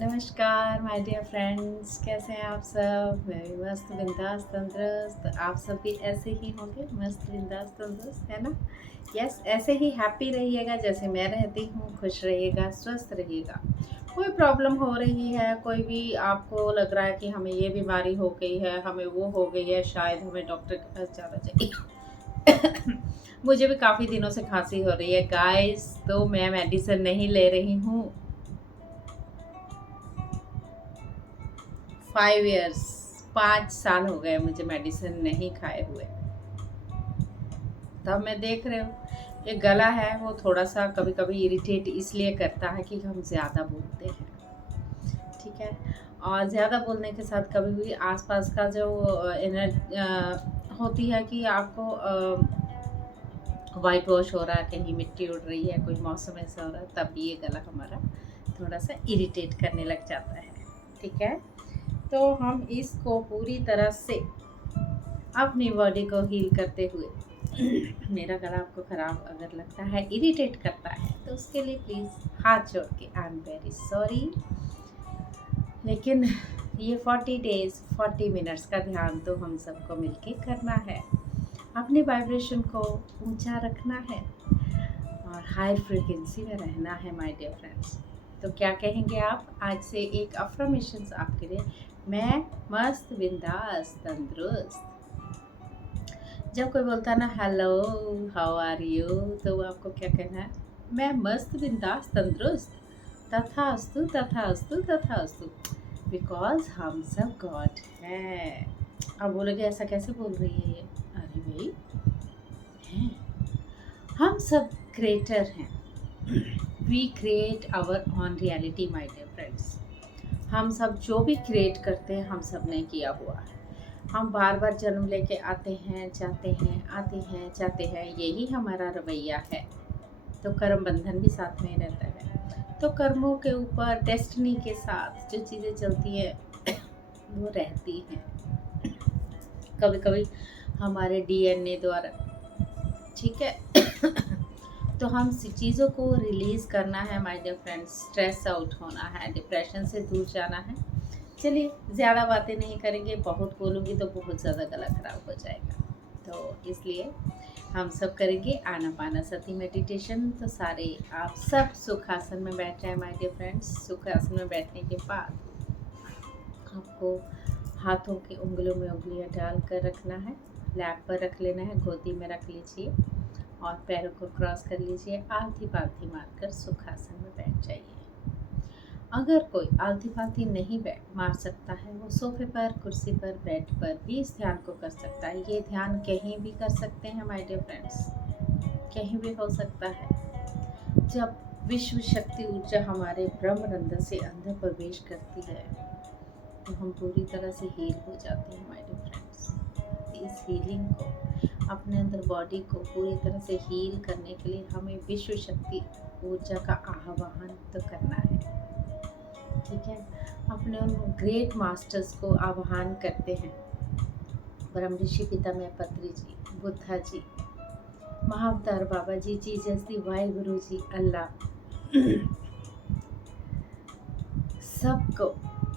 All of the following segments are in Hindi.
नमस्कार माय डियर फ्रेंड्स, कैसे हैं आप सब। मैं भी मस्त बिंदास तंदुरुस्त। आप सब भी ऐसे ही होंगे, मस्त बिंदास तंदुरुस्त, है ना। यस, ऐसे ही हैप्पी रहिएगा जैसे मैं रहती हूँ। खुश रहिएगा, स्वस्थ रहिएगा। कोई प्रॉब्लम हो रही है, कोई भी आपको लग रहा है कि हमें ये बीमारी हो गई है, हमें वो हो गई है, शायद हमें डॉक्टर के पास जाना चाहिए। मुझे भी काफ़ी दिनों से खांसी हो रही है गाइस, तो मैं मेडिसिन नहीं ले रही हूँ। 5 इयर्स, 5 साल हो गए मुझे मेडिसिन नहीं खाए हुए। तब मैं देख रहे हूँ ये गला है वो थोड़ा सा कभी कभी इरिटेट इसलिए करता है कि हम ज़्यादा बोलते हैं, ठीक है। और ज़्यादा बोलने के साथ कभी भी आसपास का जो होती है कि आपको वाइट वॉश हो रहा है, कहीं मिट्टी उड़ रही है, कोई मौसम ऐसा हो रहा है, तब ये गला हमारा थोड़ा सा इरिटेट करने लग जाता है, ठीक है। तो हम इसको पूरी तरह से अपनी बॉडी को हील करते हुए मेरा गला आपको ख़राब अगर लगता है, इरिटेट करता है, तो उसके लिए प्लीज़ हाथ जोड़ के आई एम वेरी सॉरी। लेकिन ये 40 डेज़ 40 मिनट्स का ध्यान तो हम सबको मिलके करना है। अपने वाइब्रेशन को ऊंचा रखना है और हाई फ्रिक्वेंसी में रहना है माय डियर फ्रेंड्स। तो क्या कहेंगे आप? आज से एक अफर्मेशंस आपके लिए। मैं मस्त बिंदास तंदुरुस्त। जब कोई बोलता है ना हेलो हाउ आर यू, तो आपको क्या कहना है? मैं मस्त बिंदास तंदुरुस्त। तथास्तु तथास्तु तथास्तु। बिकॉज हम सब गॉड हैं। अब बोलोगे ऐसा कैसे बोल रही है ये? अरे भाई हैं, हम सब क्रिएटर हैं। We create our own reality my dear friends. हम सब जो भी क्रिएट करते हैं हम सब ने किया हुआ है। हम बार बार जन्म लेके आते हैं, जाते हैं, आते हैं, जाते हैं, यही हमारा रवैया है। तो कर्म बंधन भी साथ में रहता है। तो कर्मों के ऊपर डेस्टिनी के साथ जो चीज़ें चलती है वो रहती हैं। कभी कभी हमारे डीएनए द्वारा, ठीक है। तो हम चीज़ों को रिलीज़ करना है my dear friends. Stress out होना है, डिप्रेशन से दूर जाना है। चलिए ज़्यादा बातें नहीं करेंगे, बहुत बोलूँगी तो बहुत ज़्यादा गला खराब हो जाएगा। तो इसलिए हम सब करेंगे आनापानासती मेडिटेशन। तो सारे आप सब सुखासन में बैठ जाए माय डियर फ्रेंड्स। सुखासन में बैठने के बाद आपको हाथों की उंगलियों में उंगलियां डाल कर रखना है। लैप पर रख लेना है, गोदी में रख लीजिए और पैरों को क्रॉस कर लीजिए। आलती पालती मारकर सुखासन में बैठ जाइए। अगर कोई आलती पालती नहीं बैठ मार सकता है, वो सोफे पर, कुर्सी पर, बेड पर भी इस ध्यान को कर सकता है। ये ध्यान कहीं भी कर सकते हैं माय डियर फ्रेंड्स, कहीं भी हो सकता है। जब विश्व शक्ति ऊर्जा हमारे ब्रह्मरंध्र से अंदर प्रवेश करती है तो हम पूरी तरह से हील हो जाते हैं माय डियर फ्रेंड्स। इस हीलिंग को अपने अंदर बॉडी को पूरी तरह से हील करने के लिए हमें विश्व शक्ति ऊर्जा का आह्वान तो करना है, ठीक है। अपने उन ग्रेट मास्टर्स को आह्वान करते हैं। ब्रह्म ऋषि पितामह पत्री जी, बुद्धा जी, महाअवतार बाबा जी, जीसस दी वाहे गुरु जी, अल्लाह, सबको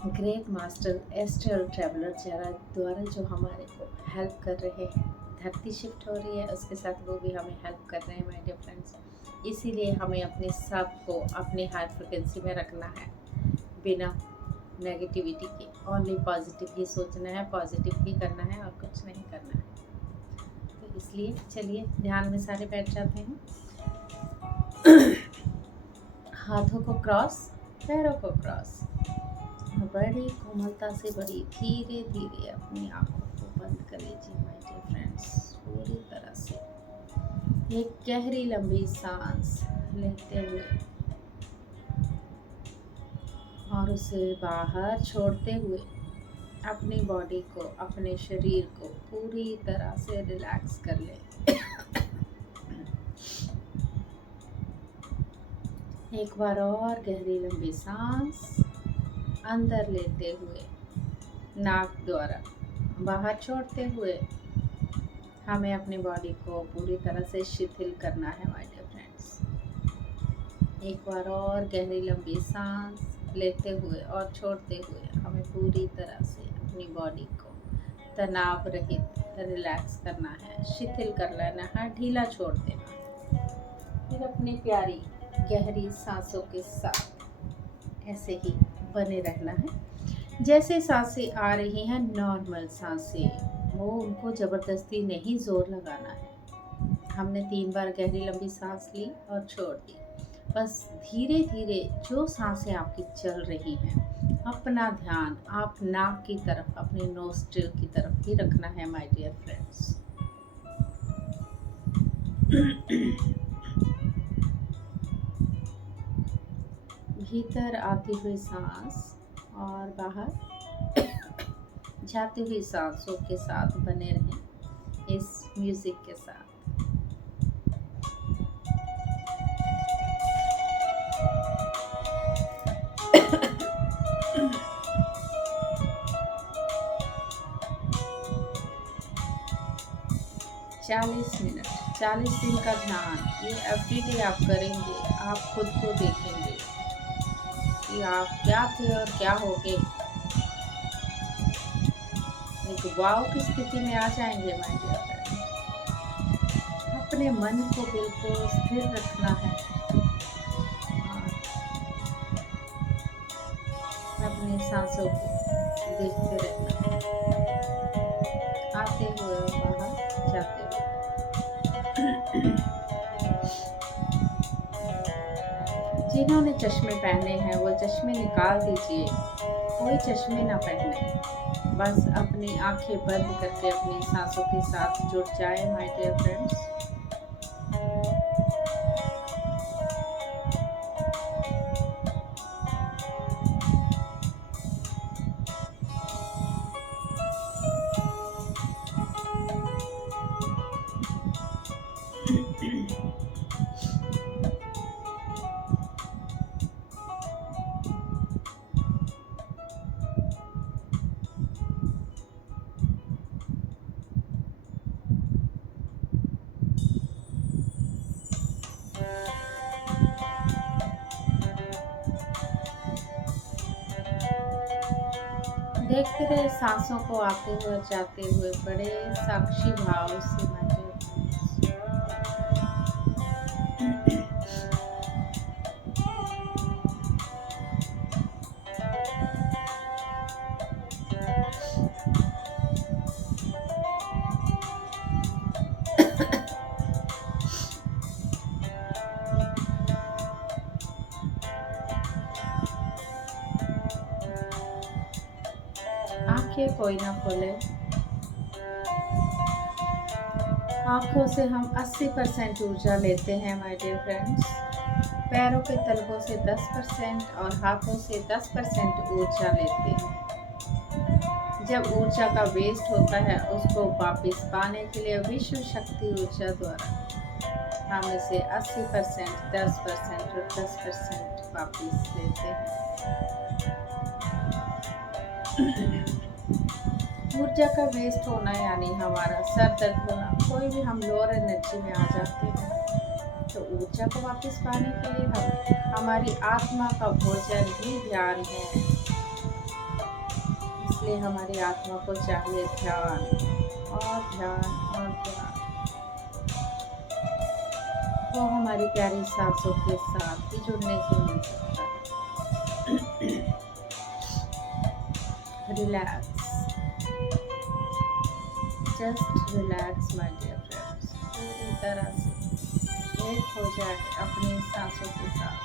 ग्रेट मास्टर एस्ट्रल ट्रैवलर द्वारा जो हमारे को हेल्प कर रहे हैं। धरती शिफ्ट हो रही है, उसके साथ वो भी हमें हेल्प कर रहे हैं माय डियर फ्रेंड्स। इसीलिए हमें अपने सब को अपनी हाई फ्रिक्वेंसी में रखना है, बिना नेगेटिविटी के। ओनली पॉजिटिव ही सोचना है, पॉजिटिव ही करना है और कुछ नहीं करना है। तो इसलिए चलिए ध्यान में सारे बैठ जाते हैं। हाथों को क्रॉस, पैरों को क्रॉस, बड़ी कोमलता से बड़ी धीरे धीरे अपनी आंखों को बंद कर लीजिए माय डियर फ्रेंड्स। पूरी तरह से एक गहरी लंबी सांस लेते हुए और उसे बाहर छोड़ते हुए अपनी बॉडी को, अपने शरीर को पूरी तरह से रिलैक्स कर ले। एक बार और गहरी लंबी सांस अंदर लेते हुए नाक द्वारा बाहर छोड़ते हुए हमें अपनी बॉडी को पूरी तरह से शिथिल करना है माय डियर फ्रेंड्स। एक बार और गहरी लंबी सांस लेते हुए और छोड़ते हुए हमें पूरी तरह से अपनी बॉडी को तनाव रहित रिलैक्स करना है, शिथिल कर लेना है, ढीला छोड़ देना है। फिर अपनी प्यारी गहरी सांसों के साथ ऐसे ही बने रहना है। जैसे सांसें आ रही हैं, नॉर्मल सांसें, वो उनको ज़बरदस्ती नहीं जोर लगाना है। हमने 3 बार गहरी लंबी सांस ली और छोड़ दी। बस धीरे धीरे जो सांसें आपकी चल रही हैं, अपना ध्यान आप नाक की तरफ, अपने नोस्ट्रिल की तरफ ही रखना है माय डियर फ्रेंड्स। भीतर आती हुई सांस और बाहर जाती हुई सांसों के साथ बने रहें इस म्यूजिक के साथ। 40 मिनट, 40 दिन का ध्यान, ये एवरीडे आप करेंगे, आप खुद को देखेंगे कि आप क्या थे और क्या हो गए। एक वाव की स्थिति में आ जाएंगे माय डियर फ्रेंड्स। अपने मन को बिल्कुल स्थिर रखना है और अपनी सांसों को देखते रहना है, आते हुए और बाहर जाते हुए। जिन्होंने चश्मे पहने हैं वो चश्मे निकाल दीजिए, कोई चश्मे ना पहने, बस अपनी आंखें बंद करके अपनी सांसों के साथ जुड़ जाए माय डियर फ्रेंड्स। देखते रहे सांसों को आते हुए जाते हुए बड़े साक्षी भाव से माय डियर आंखें कोई ना खोले। आंखों से हम 80% ऊर्जा लेते हैं माय डियर फ्रेंड्स। पैरों के तलवों से 10% और हाथों से 10% ऊर्जा लेते हैं। जब ऊर्जा का वेस्ट होता है, उसको वापस पाने के लिए विश्व शक्ति ऊर्जा द्वारा हम इसे 80%, 10% और 10% वापस लेते हैं। ऊर्जा का वेस्ट होना यानी हमारा सर दर्द होना, कोई भी हम लोअर एनर्जी में आ जाते हैं। तो ऊर्जा को वापस पाने के लिए हम हमारी आत्मा का भोजन ही ध्यान है, इसलिए हमारी आत्मा को चाहिए ध्यान और ध्यान और ध्यान। वो हमारी प्यारी सांसों के साथ ही जुड़ने से मिल सकता है। Relax, just relax my dear friends. पूरी तरह से एक हो जाए अपनी सांसों के साथ।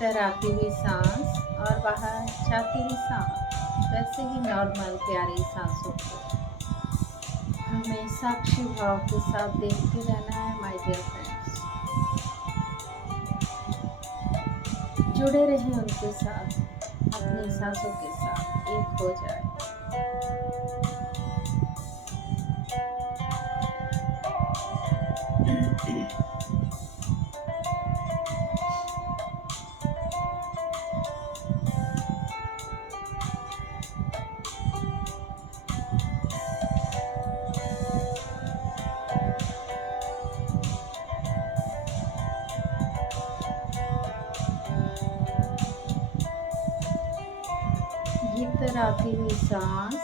भीतर आती हुई सांस और बाहर जाती हुई सांस, वैसे ही नॉर्मल प्यारी सांसों को हमें साक्षी भाव के साथ देखते रहना है माय डियर फ्रेंड्स। जुड़े रहें उनके साथ, अपनी सांसों के साथ एक हो जाए। भीतर आती हुई सांस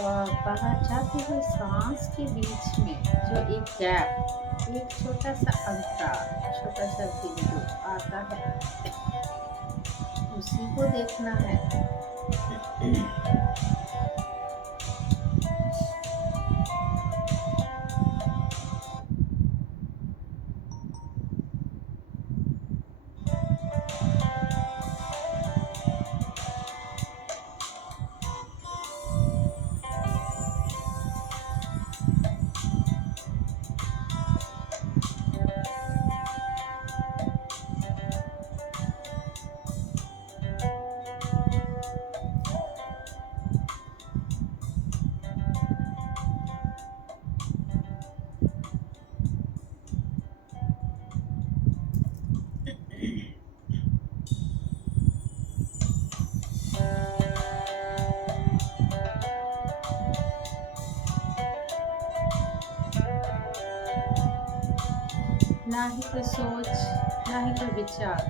और बाहर जाती हुई सांस के बीच में जो एक गैप, एक छोटा सा अंतराल, छोटा सा बिंदु आता है, उसी को देखना है। ना ही कोई सोच, ना ही कोई विचार।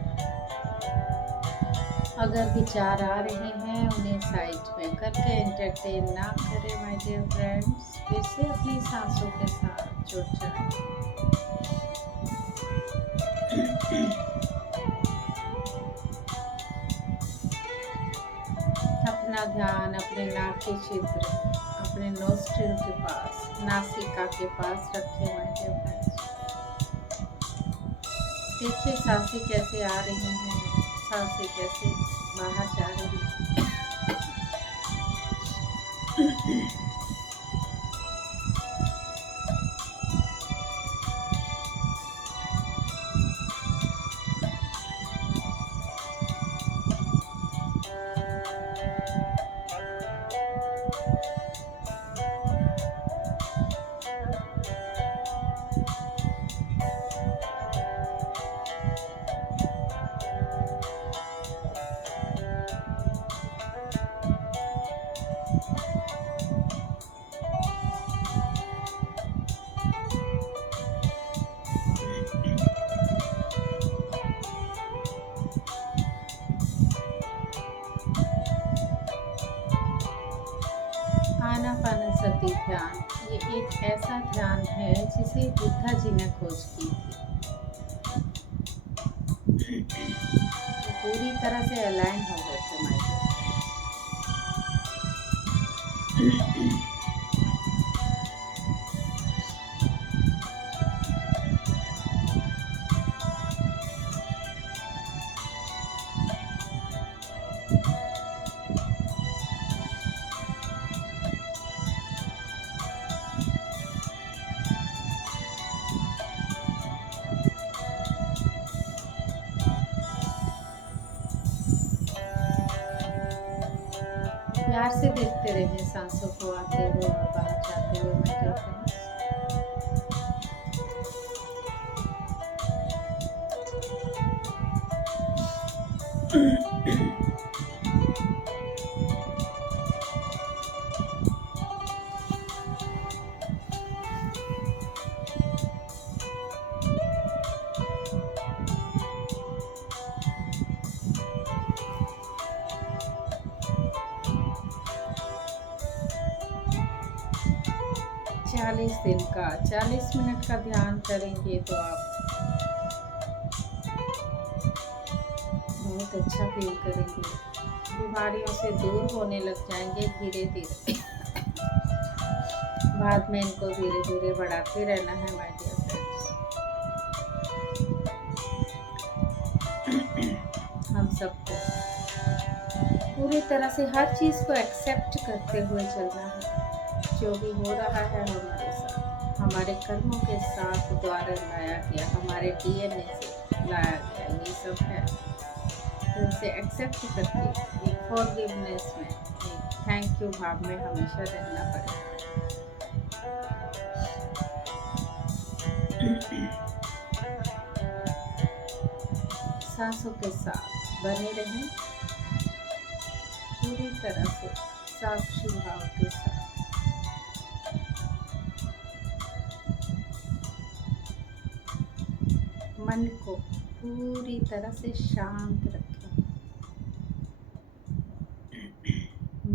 अगर विचार आ रहे हैं उन्हें साइड में करके एंटरटेन ना करें माय डियर फ्रेंड्स। फिर से अपनी सांसों के साथ जुड़ जाएं। अपना ध्यान अपने नाक के छिद्र, अपने नोस्ट्रिल के पास, नासिका के पास रखें माय डियर फ्रेंड्स। देखिए सांसें कैसे आ रही हैं, सांसें कैसे बाहर जा रही हैं। आनापानसति ध्यान, ये एक ऐसा ध्यान है जिसे बुद्धा जी ने खोज की थी। पूरी तरह से अलाइन हो गए थे माइंड। प्यार से देखते रहिए सांसों को आते हुए और बाहर जाते हुए माय डियर फ्रेंड्स। दिन का 40 मिनट का ध्यान करेंगे तो आप बहुत अच्छा फील करेंगे, बीमारियों से दूर होने लग जाएंगे धीरे धीरे। बाद में इनको धीरे धीरे बढ़ाते रहना है माय डियर फ्रेंड्स। हम पूरी तरह से हर चीज़ को एक्सेप्ट करते हुए चलना है। जो भी हो रहा है हमारे साथ, हमारे कर्मों के साथ द्वारा लाया गया, हमारे डीएनए से लाया गया, ये सब है। तो इसे एक्सेप्ट करके एक फॉरगिवनेस में, एक थैंक यू भाव में हमेशा रहना पड़ेगा। सांसों के साथ बने रहें, पूरी तरह से साक्षी भाव के साथ। मन को पूरी तरह से शांत रखें।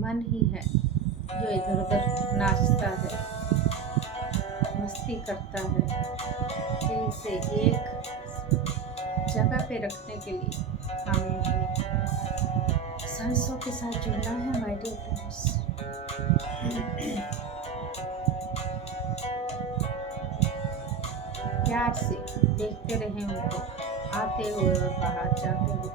मन ही है जो इधर उधर नाचता है, मस्ती करता है। तो इसे एक जगह पे रखने के लिए हमें अपने सांसों के साथ जुड़ना है माय डियर फ्रेंड्स। प्यार से देखते रहें उनको आते हुए और बाहर जाते हुए।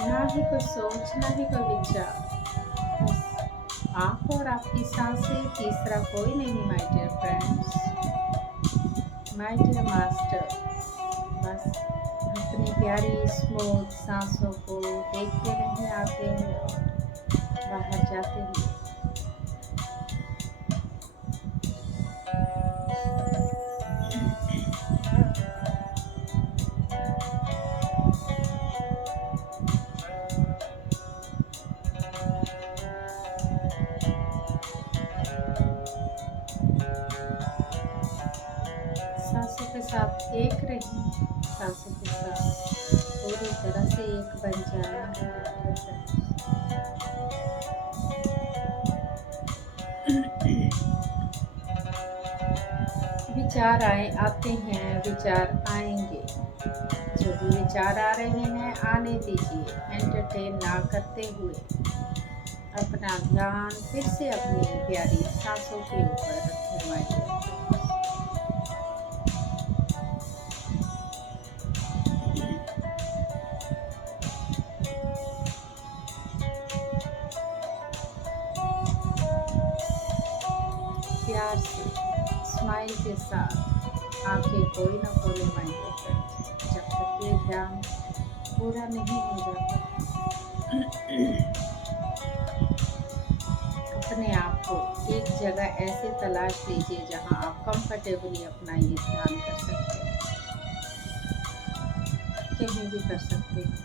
ना ही कोई सोच, ना ही कोई विचार, बस आप और आपकी सांसें, तीसरा कोई नहीं my dear friends, my dear master. बस अपनी प्यारी स्मूथ सांसों को देखते रहें आते हुए और बाहर जाते हुए। सांसों के साथ एक रहें, सांसों के साथ पूरी तरह से एक बन जाना है। विचार आते हैं, विचार आएंगे। जो भी विचार आ रहे हैं आने दीजिए, एंटरटेन ना करते हुए अपना ध्यान फिर से अपनी प्यारी सांसों के ऊपर रखें माय डियर। प्यार से स्माइल के साथ आंखें कोई ना खोले माय डियर फ्रेंड्स, जब तक ये ध्यान पूरा नहीं हो जाता। अपने आप को एक जगह ऐसे तलाश लीजिए जहां आप कंफर्टेबली अपना ये ध्यान कर सकते हैं, कहीं भी कर सकते हैं।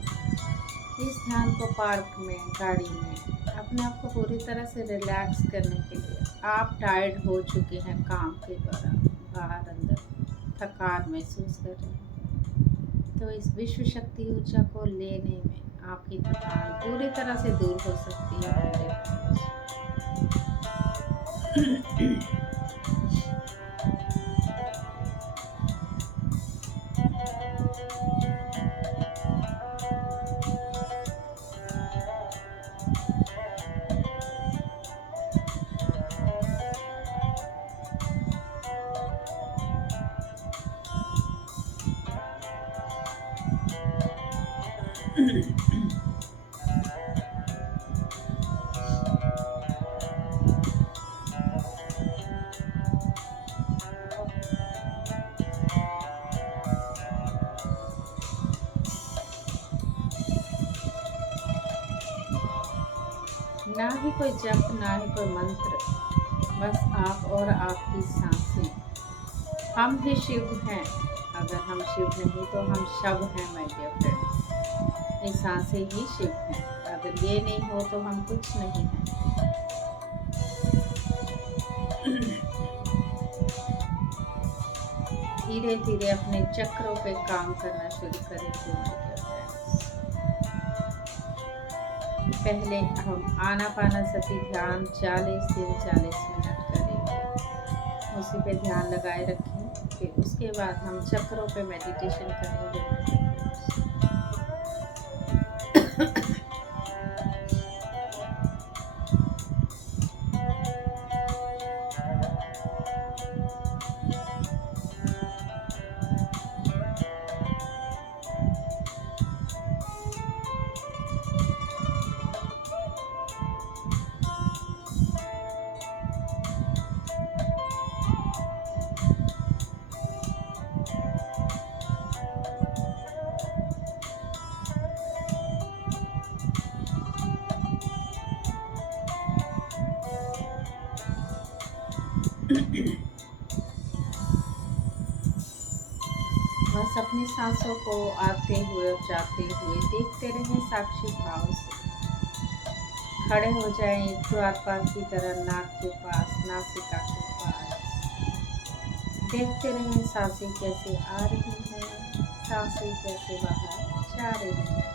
इस ध्यान को पार्क में, गाड़ी में, अपने आप को पूरी तरह से रिलैक्स करने के लिए। आप टायर्ड हो चुके हैं काम के दौरान, बाहर अंदर थकान महसूस कर रहे हैं, तो इस विश्व शक्ति ऊर्जा को लेने में आपकी थकान पूरी तरह से दूर हो सकती है ना ही कोई जप, ना ही कोई मंत्र, बस आप और आपकी सांसें। हम ही शिव हैं। अगर हम शिव नहीं तो हम शव हैं माय डियर फ्रेंड्स। ये सांसें ही शिव हैं। अगर ये नहीं हो तो हम कुछ नहीं हैं। धीरे धीरे अपने चक्रों पे काम करना शुरू करेंगे माय डियर फ्रेंड्स। पहले हम आनापानसती ध्यान 40 दिन 40 मिनट करेंगे, उसी पे ध्यान लगाए रखें। फिर उसके बाद हम चक्रों पे मेडिटेशन करेंगे। बस अपनी सांसों को आते हुए और जाते हुए देखते रहें साक्षी भाव से। खड़े हो जाएं एक द्वारपाल की तरह नाक के पास, नासिका के पास। देखते रहें सांसें कैसे आ रही हैं, सांसें कैसे बाहर जा रही हैं।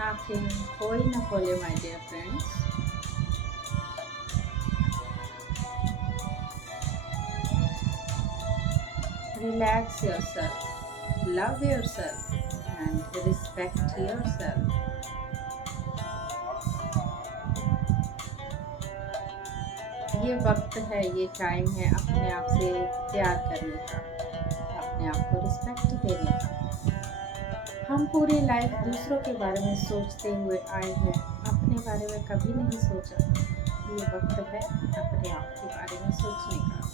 आंखें कोई ना खोले my dear friends. Relax yourself, love yourself and respect yourself. ये वक्त है, ये टाइम है अपने आप से प्यार करने का, अपने आप को रिस्पेक्ट देने का। हम पूरी लाइफ दूसरों के बारे में सोचते हुए आए हैं, अपने बारे में कभी नहीं सोचा। ये वक्त है अपने आप के बारे में सोचने का।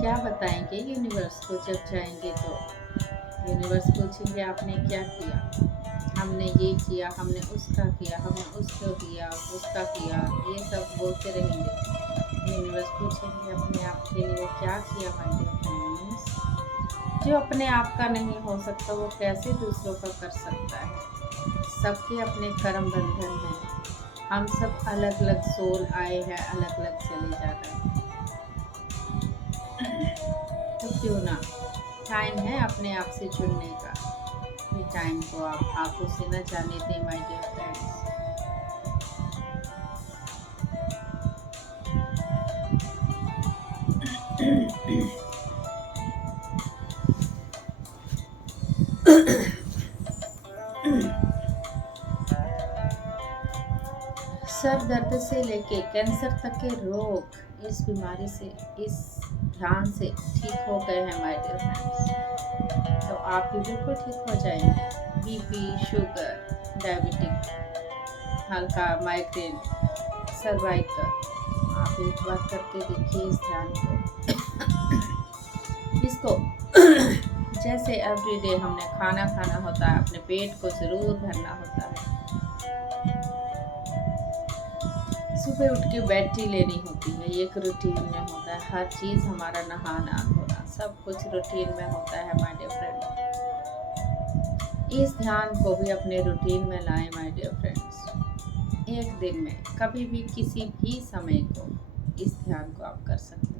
क्या बताएंगे यूनिवर्स को जब जाएंगे तो? यूनिवर्स पूछेंगे आपने क्या किया? हमने ये किया, हमने उसका किया, हमने उसको दिया, उसका किया, ये सब बोलते रहेंगे। यूनिवर्स पूछेंगे अपने आप के लिए क्या किया माय डियर फ्रेंड्स? जो अपने आप का नहीं हो सकता वो कैसे दूसरों का कर सकता है? सबके अपने कर्म बंधन हैं। हम सब अलग अलग सोल आए हैं, अलग अलग चले जा रहे हैं। तो क्यों ना, टाइम है अपने आप से जुड़ने का। ये टाइम को आप आंखों से न जाने दें माय डियर फ्रेंड्स। सर दर्द से लेके कैंसर तक के रोग इस बीमारी से, इस ध्यान से ठीक हो गए हैं माय डियर फ्रेंड्स। तो आप भी बिल्कुल ठीक हो जाएंगे। बीपी, शुगर, डायबिटिक, हल्का माइग्रेन, सर्वाइकल, आप एक बार करके देखिए इस ध्यान को। इसको जैसे एवरीडे हमने खाना खाना होता है, अपने पेट को ज़रूर भरना होता है। सुबह उठ के बैटरी लेनी होती है, एक रूटीन में होता है। हर चीज़ हमारा नहाना धोना सब कुछ रूटीन में होता है माय डियर फ्रेंड। इस ध्यान को भी अपने रूटीन में लाएं माय डियर फ्रेंड्स। एक दिन में कभी भी किसी भी समय को इस ध्यान को आप कर सकते हैं।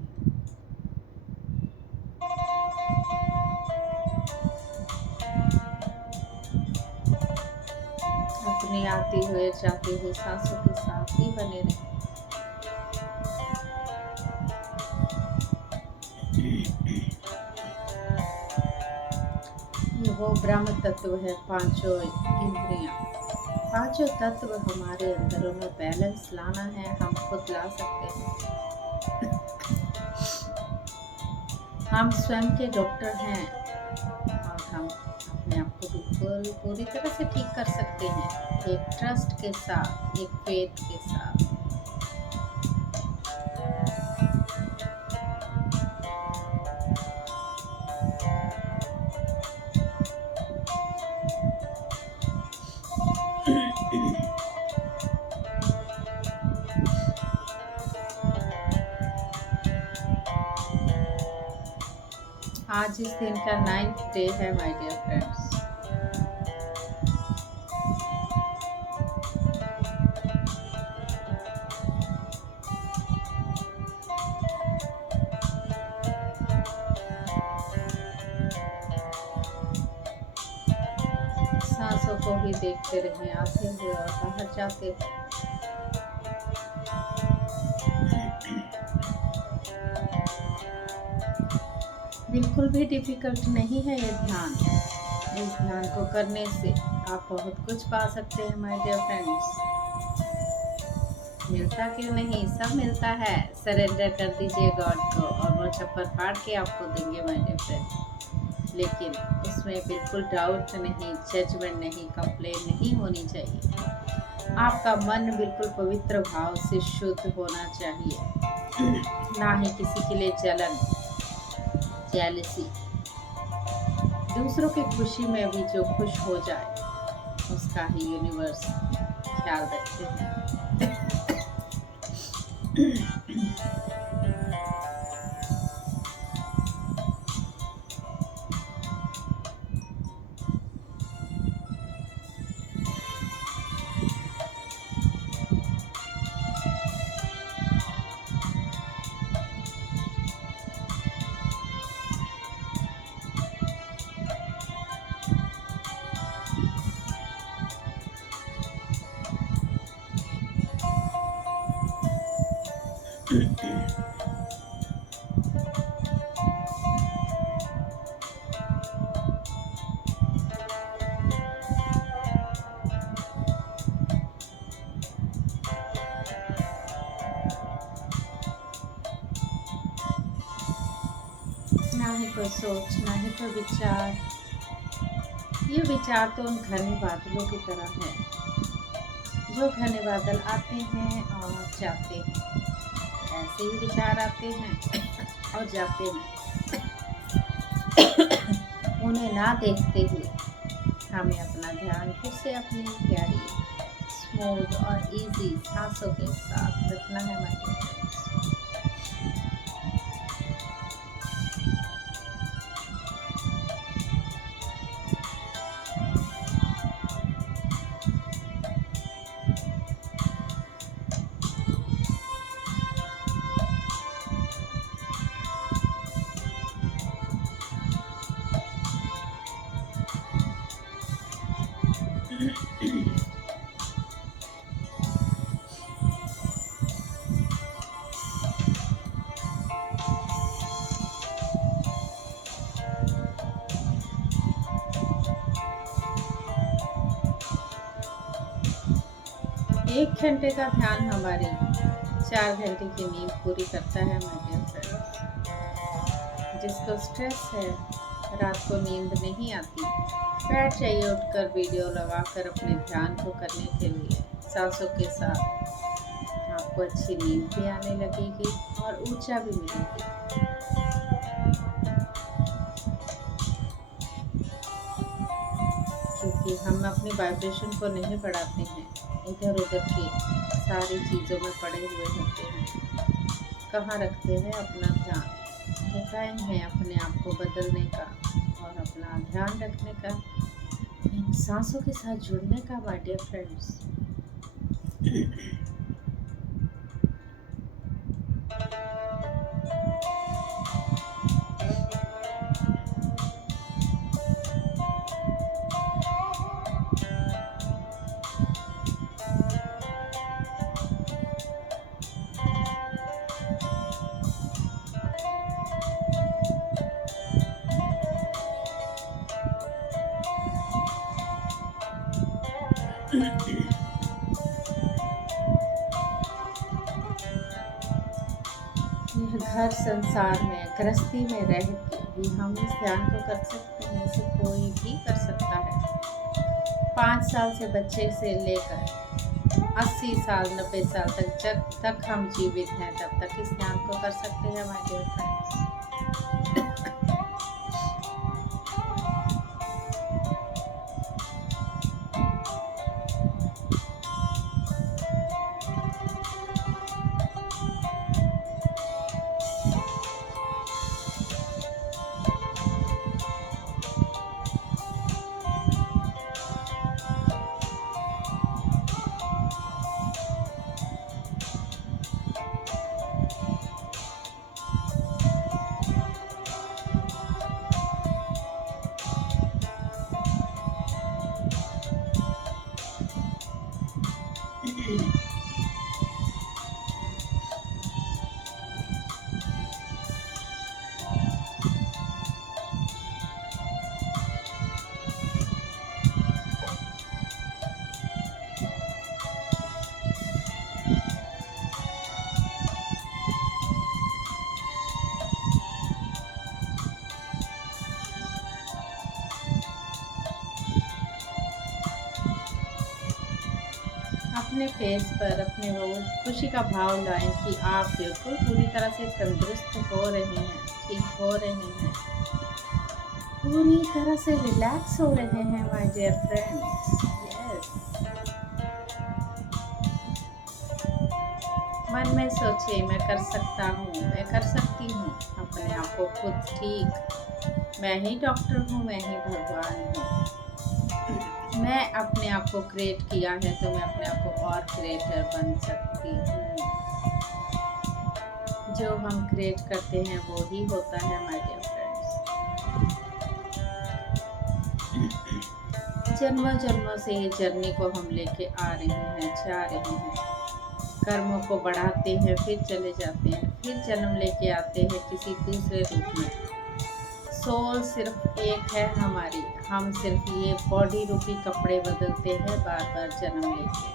अपने आते हुए जाते हुए सांसों के साथ ही बने रहें। ये वो ब्रह्म तत्व है, पांचों इंद्रियां पांचों तत्व हमारे अंदर, उनमें बैलेंस लाना है, हम खुद ला सकते हैं। हम स्वयं के डॉक्टर हैं और हम अपने आप को बिल्कुल पूरी तरह से ठीक कर सकते हैं, एक ट्रस्ट के साथ, एक फेथ के साथ। आज इस दिन का 9th डे है माय डियर फ्रेंड्स। सांसों को ही देखते रहिए, आते हुए और बाहर जाते हुए। बिल्कुल भी डिफिकल्ट नहीं है ये ध्यान। इस ध्यान को करने से आप बहुत कुछ पा सकते हैं माय डियर फ्रेंड्स। मिलता क्यों नहीं, सब मिलता है। सरेंडर कर दीजिए गॉड को और वो छप्पर फाड़ के आपको देंगे माय डियर फ्रेंड्स। लेकिन उसमें बिल्कुल डाउट नहीं, जजमेंट नहीं, कंप्लेन नहीं होनी चाहिए। आपका मन बिल्कुल पवित्र भाव से शुद्ध होना चाहिए, ना ही किसी के लिए जलन, जेलसी। दूसरों की खुशी में भी जो खुश हो जाए उसका ही यूनिवर्स ख्याल रखते हैं। ना ही कोई सोच, ना ही कोई विचार। ये विचार तो उन घने बादलों की तरह है, जो घने बादल आते हैं और जाते हैं। ऐसे ही विचार आते हैं और जाते हैं। उन्हें ना देखते हुए हमें अपना ध्यान फिर से अपनी प्यारी, स्मूथ और इजी सांसों के साथ रखना है हमारे फ्रेंड्स। एक घंटे का ध्यान हमारी 4 घंटे की नींद पूरी करता है माय डियर फ्रेंड्स। जिसको स्ट्रेस है, रात को नींद नहीं आती, बैठ जाइए उठकर वीडियो लगाकर अपने ध्यान को करने के लिए। सांसों के साथ आपको अच्छी नींद भी आने लगेगी और ऊर्जा भी मिलेगी। क्योंकि हम अपनी वाइब्रेशन को नहीं बढ़ाते हैं, इधर उधर की सारी चीज़ों में पड़े हुए होते हैं। कहाँ रखते हैं अपना ध्यान। तो टाइम है अपने आप को बदलने का और अपना ध्यान रखने का, इन सांसों के साथ जुड़ने का माय डियर फ्रेंड्स। यह घर संसार में गृहस्थी में रह के भी हम इस ध्यान को कर सकते हैं। इसे कोई भी कर सकता है। 5 साल से बच्चे से लेकर 80 साल 90 साल तक, जब तक हम जीवित हैं तब तक इस ध्यान को कर सकते हैं माय डियर फ्रेंड्स। अपने फेस पर अपने वो खुशी का भाव लाएं कि आप बिल्कुल पूरी तरह से तंदुरुस्त हो रहे हैं, ठीक हो रहे हैं, पूरी तरह से रिलैक्स हो रहे हैं माय डियर फ्रेंड्स। यस, मन में सोचे मैं कर सकता हूँ, मैं कर सकती हूँ अपने आप को खुद ठीक। मैं ही डॉक्टर हूँ, मैं ही भगवान हूँ। मैं अपने आप को क्रिएट किया है तो मैं अपने आप को और क्रिएटर बन सकती हूँ। जो हम क्रिएट करते हैं वो ही होता है माय डियर फ्रेंड्स। जन्मों जन्मों से ये जर्नी को हम लेके आ रहे हैं, जा रहे हैं। कर्मों को बढ़ाते हैं, फिर चले जाते हैं, फिर जन्म लेके आते हैं किसी दूसरे रूप में। सोल सिर्फ एक है हमारी, हम सिर्फ ये बॉडी रूपी कपड़े बदलते हैं बार बार जन्म लेके।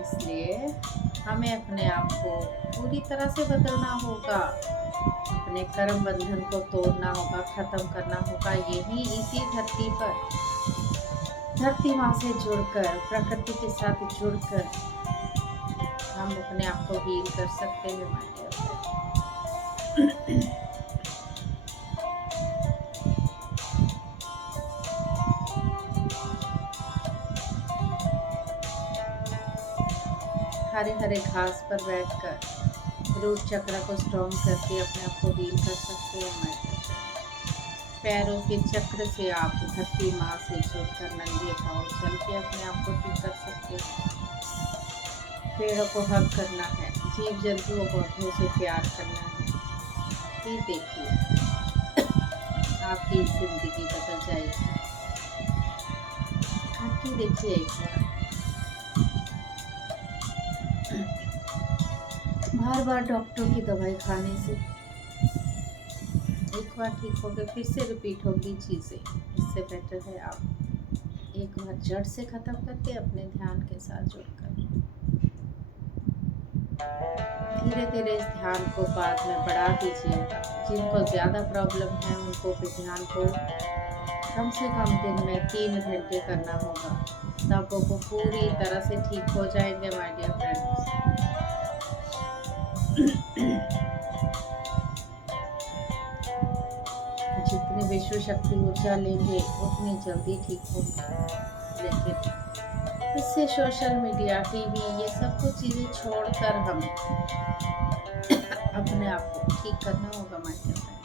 इसलिए हमें अपने आप को पूरी तरह से बदलना होगा, अपने कर्म बंधन को तोड़ना होगा, खत्म करना होगा। यही इसी धरती पर, धरती माँ से जुड़कर, प्रकृति के साथ जुड़कर हम अपने आप को हील कर सकते हैं my dear friends. Hare Hare घास पर बैठकर रूट चक्र को स्ट्रॉन्ग करके अपने आप को हील कर सकते हैं माय डियर फ्रेंड्स। पैरों के चक्र से आप धरती माँ से जुड़कर नंगे पाँव चल के अपने आप को ठीक कर सकते हैं। पेड़ों को हग करना है, जीव जंतुओं पौधों से प्यार करना है। फिर देखिए आपकी जिंदगी बदल जाएगी। करके देखिए एक बार डॉक्टर की दवाई खाने से एक बार ठीक हो गए, फिर से रिपीट होगी चीज़ें। इससे बेटर है आप एक बार जड़ से ख़त्म करके अपने ध्यान के साथ जुड़कर धीरे धीरे इस ध्यान को बाद में बढ़ा दीजिएगा। जिनको ज़्यादा प्रॉब्लम है उनको भी ध्यान को कम से कम दिन में 3 घंटे करना होगा, तब वो पूरी तरह से ठीक हो जाएंगे माय डियर फ्रेंड्स। जितनी विश्व शक्ति ऊर्जा लेंगे उतनी जल्दी ठीक होंगे। लेकिन इससे सोशल मीडिया, टीवी, ये सब कुछ चीज़ें छोड़कर हमें अपने आप को ठीक करना होगा my dear friends.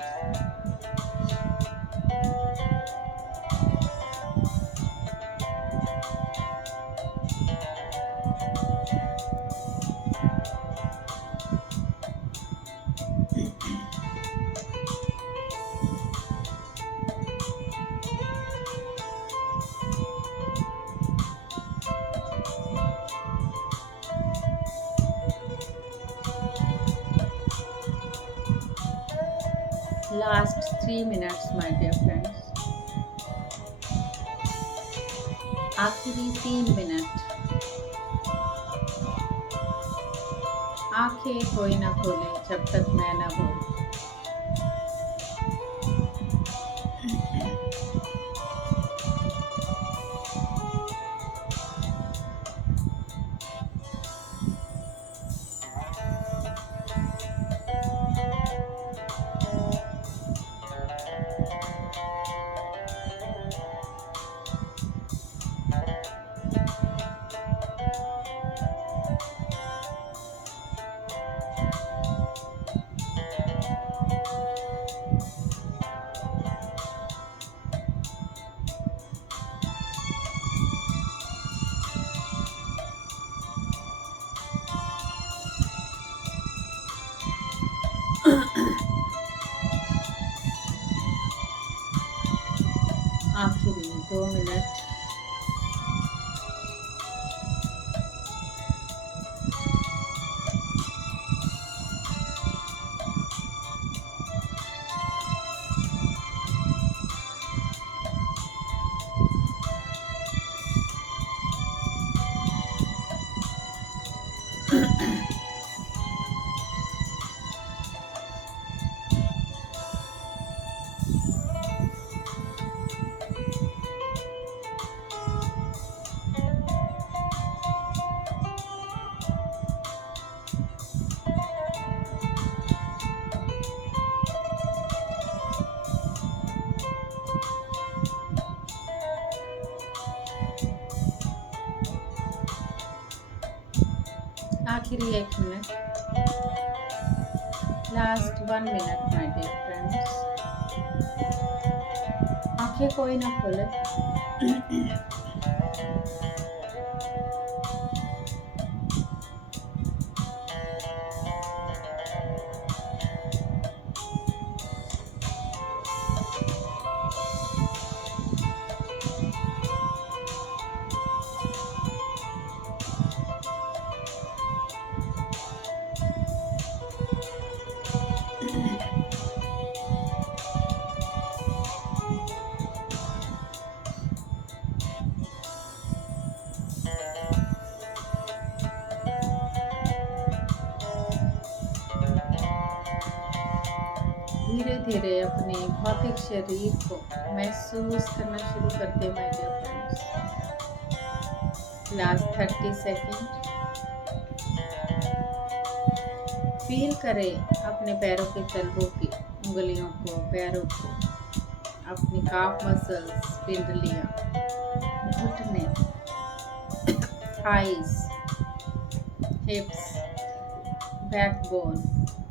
Last 3 minutes, my dear friends. आखिरी 3 मिनट। आंखें कोई ना खोले जब तक मैं ना बोलूं। आखिरी 2 मिनट। आखिरी 1 minute. Last 1 minute my dear friends. आंखें कोई ना खोले। धीरे धीरे अपने भौतिक शरीर को महसूस करना शुरू करते my dear friends. Last 30 second. Feel करें अपने पैरों के तलवों की उंगलियों को, पैरों को, अपनी काफ मसल्स, पिंडलियां, घुटने, थाइस, हिप्स, बैकबोन,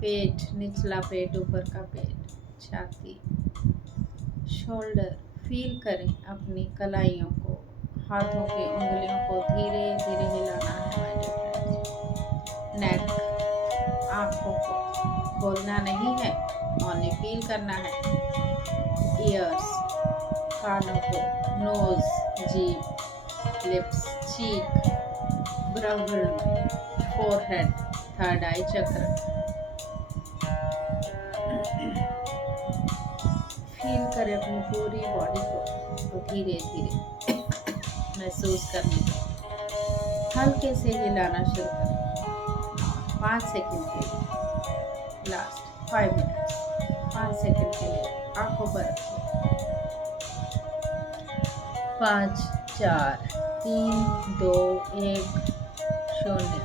पेट, निचला पेट, ऊपर का पेट, छाती, शोल्डर। फील करें अपनी कलाइयों को, हाथों की उंगलियों को धीरे धीरे हिलाना है माय डियर फ्रेंड्स। नेक, आँखों को खोलना नहीं है, ओनली फील करना है। ईयर्स, कानों को, नोज, जीभ, लिप्स, चीक, ब्राउ बन, फोरहेड, थर्ड आई चक्र। फील करें अपनी पूरी बॉडी को धीरे धीरे महसूस करने को। हल्के से हिलाना शुरू करें 5 सेकंड के लिए। Last 5 minutes. 5 सेकंड के लिए आंखों पर रखें। 5, 4, 3, 2, 1, 0।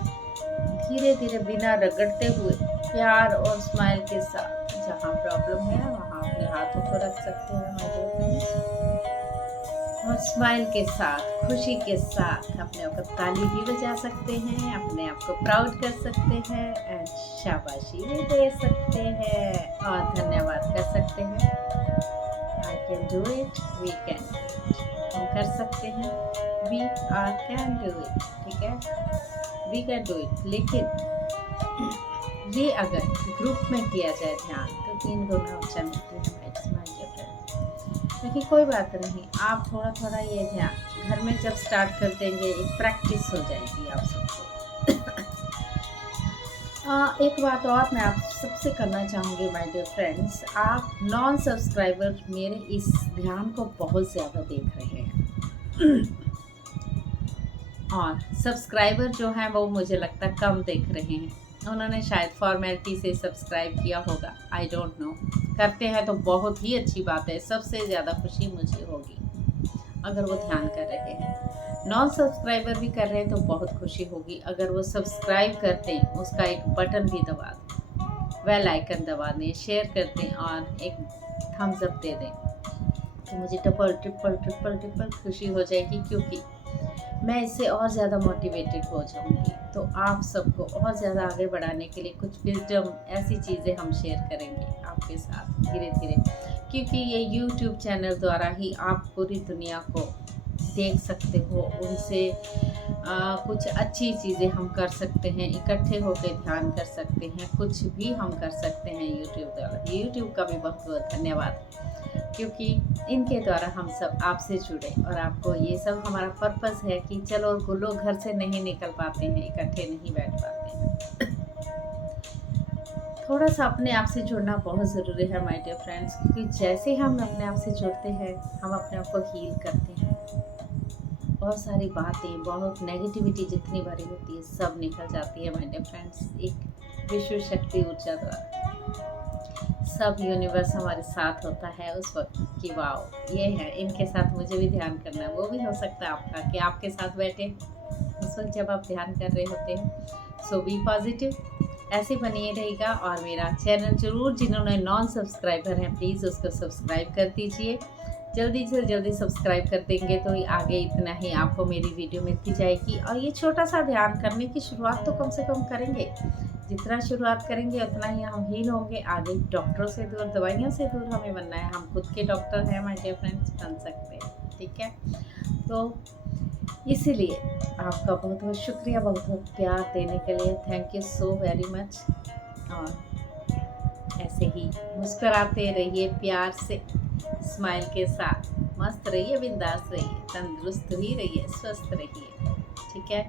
धीरे धीरे बिना रगड़ते हुए प्यार और स्माइल के साथ, जहाँ प्रॉब्लम है वहाँ अपने हाथों को रख सकते हैं हमारे और स्माइल के साथ, खुशी के साथ अपने आप को ताली भी बजा सकते हैं, अपने आप को प्राउड कर सकते हैं एंड शाबाशी भी दे सकते हैं और धन्यवाद कर सकते हैं। I can do it, we can do it. हम कर सकते हैं, we are can do it. ठीक है, वी कैन डू इट। लेकिन ये अगर ग्रुप में किया जाए ध्यान तो 3 गुना ऊर्जा मिलती है। It's my dear friends. लेकिन कोई बात नहीं, आप थोड़ा थोड़ा ये ध्यान घर में जब स्टार्ट कर देंगे, एक प्रैक्टिस हो जाएगी आप सबको। एक बात और मैं आप सबसे करना चाहूँगी माय डियर फ्रेंड्स। आप नॉन सब्सक्राइबर मेरे इस ध्यान को बहुत ज़्यादा देख रहे हैं और सब्सक्राइबर जो हैं वो मुझे लगता है कम देख रहे हैं। उन्होंने शायद फॉर्मेलिटी से सब्सक्राइब किया होगा, आई डोंट नो। करते हैं तो बहुत ही अच्छी बात है, सबसे ज़्यादा खुशी मुझे होगी अगर वो ध्यान कर रहे हैं। नॉन सब्सक्राइबर भी कर रहे हैं तो बहुत खुशी होगी अगर वो सब्सक्राइब करते हैं, उसका एक बटन भी दबा दें, बेल आइकन दबा दें, शेयर कर दें और एक थम्स अप दे दें, तो मुझे डबल ट्रिपल ट्रिपल ट्रिपल खुशी हो जाएगी, क्योंकि मैं इससे और ज़्यादा मोटिवेटेड हो जाऊंगी। तो आप सबको और ज़्यादा आगे बढ़ाने के लिए कुछ विजडम, ऐसी चीज़ें हम शेयर करेंगे आपके साथ धीरे धीरे, क्योंकि ये यूट्यूब चैनल द्वारा ही आप पूरी दुनिया को देख सकते हो। उनसे कुछ अच्छी चीज़ें हम कर सकते हैं, इकट्ठे होकर ध्यान कर सकते हैं, कुछ भी हम कर सकते हैं यूट्यूब द्वारा। यूट्यूब का भी बहुत बहुत धन्यवाद, क्योंकि इनके द्वारा हम सब आपसे जुड़े, और आपको ये सब हमारा पर्पस है कि चलो लोग घर से नहीं निकल पाते हैं, इकट्ठे नहीं बैठ पाते हैं, थोड़ा सा अपने आप से जुड़ना बहुत ज़रूरी है माय डियर फ्रेंड्स, क्योंकि जैसे हम अपने आप से जुड़ते हैं हम अपने आप को हील करते हैं। बहुत सारी बातें, बहुत नेगेटिविटी जितनी भरी होती है सब निकल जाती है माय डियर फ्रेंड्स, एक विश्व शक्ति ऊर्जा द्वारा। सब यूनिवर्स हमारे साथ होता है उस वक्त कि वाओ ये है, इनके साथ मुझे भी ध्यान करना है। वो भी हो सकता है आपका कि आपके साथ बैठे उस वक्त जब आप ध्यान कर रहे होते हैं। सो बी पॉजिटिव, ऐसे बनिए रहेगा। और मेरा चैनल जरूर, जिन्होंने नॉन सब्सक्राइबर हैं प्लीज़ उसको सब्सक्राइब कर दीजिए। जल्दी से जल्दी सब्सक्राइब कर देंगे तो आगे इतना ही आपको मेरी वीडियो मिलती जाएगी। और ये छोटा सा ध्यान करने की शुरुआत तो कम से कम करेंगे, जितना शुरुआत करेंगे उतना ही हम हील होंगे। आगे डॉक्टरों से दूर, दवाइयों से दूर हमें बनना है, हम खुद के डॉक्टर हैं माय डियर फ्रेंड्स, बन सकते हैं, ठीक है। तो इसीलिए आपका बहुत बहुत शुक्रिया, बहुत बहुत प्यार देने के लिए, thank you so very much. और ऐसे ही मुस्कुराते रहिए, प्यार से, स्माइल के साथ, मस्त रहिए, बिंदास रहिए, तंदुरुस्त भी रहिए, स्वस्थ रहिए, ठीक है।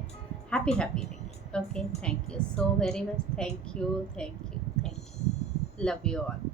हैप्पी हैप्पी रहिए। Okay, thank you so very much, thank you, thank you, thank you, love you all.